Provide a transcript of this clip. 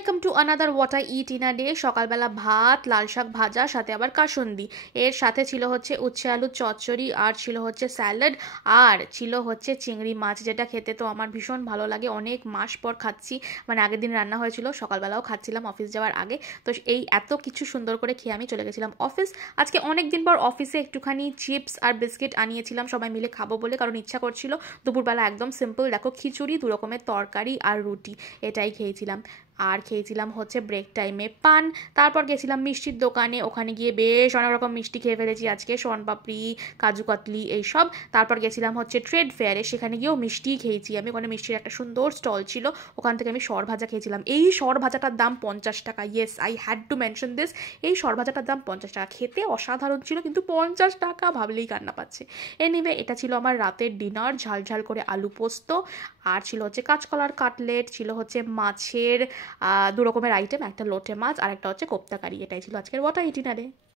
Welcome to another what I it in a day. সকালবেলা ভাত, লাল শাক ভাজা, সাথে আবার কাসুন্দি। এর সাথে ছিল হচ্ছে উচ্ছে আলুর চচ্চড়ি, আর ছিল হচ্ছে স্যালাড, আর ছিল হচ্ছে চিংড়ি মাছ, যেটা খেতে তো আমার ভীষণ ভালো লাগে। অনেক মাস পর খাচ্ছি, মানে আগের দিন রান্না হয়েছিল, সকালবেলাও খাচ্ছিলাম অফিস যাওয়ার আগে। তো এই এত কিছু সুন্দর করে খেয়ে আমি চলে গেছিলাম অফিস। আজকে অনেক দিন পর অফিসে একটুখানি চিপস আর বিস্কিট আনিয়েছিলাম সবাই মিলে খাবো বলে, কারণ ইচ্ছা করছিল। দুপুরবেলা একদম সিম্পল, দেখো, খিচুড়ি, দু রকমের তরকারি আর রুটি, এটাই খেয়েছিলাম। আর খেয়েছিলাম হচ্ছে ব্রেক টাইমে পান। তারপর গেছিলাম মিষ্টির দোকানে, ওখানে গিয়ে বেশ অনেক রকম মিষ্টি খেয়ে ফেলেছি আজকে, শনপাপড়ি, কাজু কাতলি, এইসব। তারপর গেছিলাম হচ্ছে ট্রেড ফেয়ারে, সেখানে গিয়েও মিষ্টিই খেয়েছি আমি। ওখানে মিষ্টির একটা সুন্দর স্টল ছিল, ওখান থেকে আমি সর ভাজা খেয়েছিলাম। এই সর ভাজাটার দাম 50 টাকা। Yes, I had to mention this. এই সর ভাজাটার দাম 50 টাকা। খেতে অসাধারণ ছিল, কিন্তু 50 টাকা ভাবলেই কান্না পাচ্ছে। এনিওয়ে, এটা ছিল আমার রাতের ডিনার। ঝাল ঝাল করে আলু পোস্ত, আর ছিল হচ্ছে কাঁচকলার কাটলেট, ছিল হচ্ছে মাছের দু রকমের আইটেম, একটা লোটে মাছ আর একটা হচ্ছে কোপ্তা কারি। এটাই ছিল আজকের ওয়াটার ইটিনারে।